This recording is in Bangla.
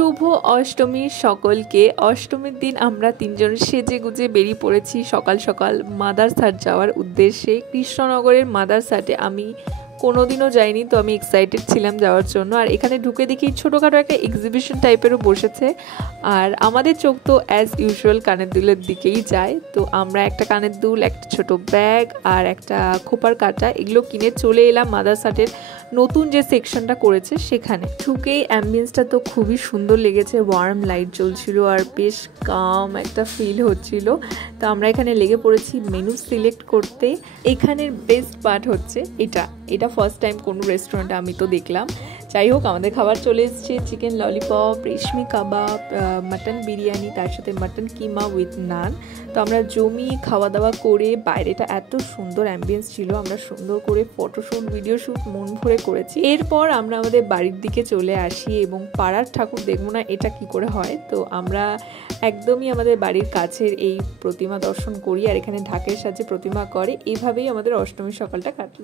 শুভ অষ্টমী সকলকে। অষ্টমীর দিন আমরা তিনজন সেজে গুজে বেরিয়ে পড়েছি সকাল সকাল মাদারসাট যাওয়ার উদ্দেশ্যে। কৃষ্ণনগরের মাদারসাটে আমি কোনোদিনও যাইনি, তো আমি এক্সাইটেড ছিলাম যাওয়ার জন্য। আর এখানে ঢুকে দেখি ছোটোখাটো একটা এক্সিবিশন টাইপেরও বসেছে। আর আমাদের চোখ তো অ্যাজ ইউজুয়াল কানের দুলের দিকেই যায়, তো আমরা একটা কানের দুল, একটা ছোট ব্যাগ আর একটা খোপার কাঁটা এগুলো কিনে চলে এলাম মাদারসাটের নতুন যে সেকশনটা করেছে সেখানে। ঢুকেই অ্যাম্বিয়েন্সটা তো খুবই সুন্দর লেগেছে, ওয়ার্ম লাইট জ্বলছিল আর বেশ কাম একটা ফিল হচ্ছিল। তো আমরা এখানে লেগে পড়েছি মেনু সিলেক্ট করতে। এখানের বেস্ট পার্ট হচ্ছে এটা ফার্স্ট টাইম কোনো রেস্টুরেন্টে আমি তো দেখলাম। যাই হোক, আমাদের খাবার চলে এসেছে, চিকেন ললিপপ, রেশমি কাবাব, মাটন বিরিয়ানি, তার সাথে মাটন কিমা উইথ নান। তো আমরা জমিয়ে খাওয়া দাওয়া করে, বাইরেটা এত সুন্দর অ্যাম্বিয়েন্স ছিল, আমরা সুন্দর করে ফটোশ্যুট ভিডিও শ্যুট মন ভরে করেছি। এরপর আমরা আমাদের বাড়ির দিকে চলে আসি এবং পাড়ার ঠাকুর দেখবো না এটা কি করে হয়, তো আমরা একদমই আমাদের বাড়ির কাছের এই প্রতিমা দর্শন করি। আর এখানে ঢাকের সাথে প্রতিমা করে, এইভাবেই আমাদের অষ্টমী সকালটা কাটলো।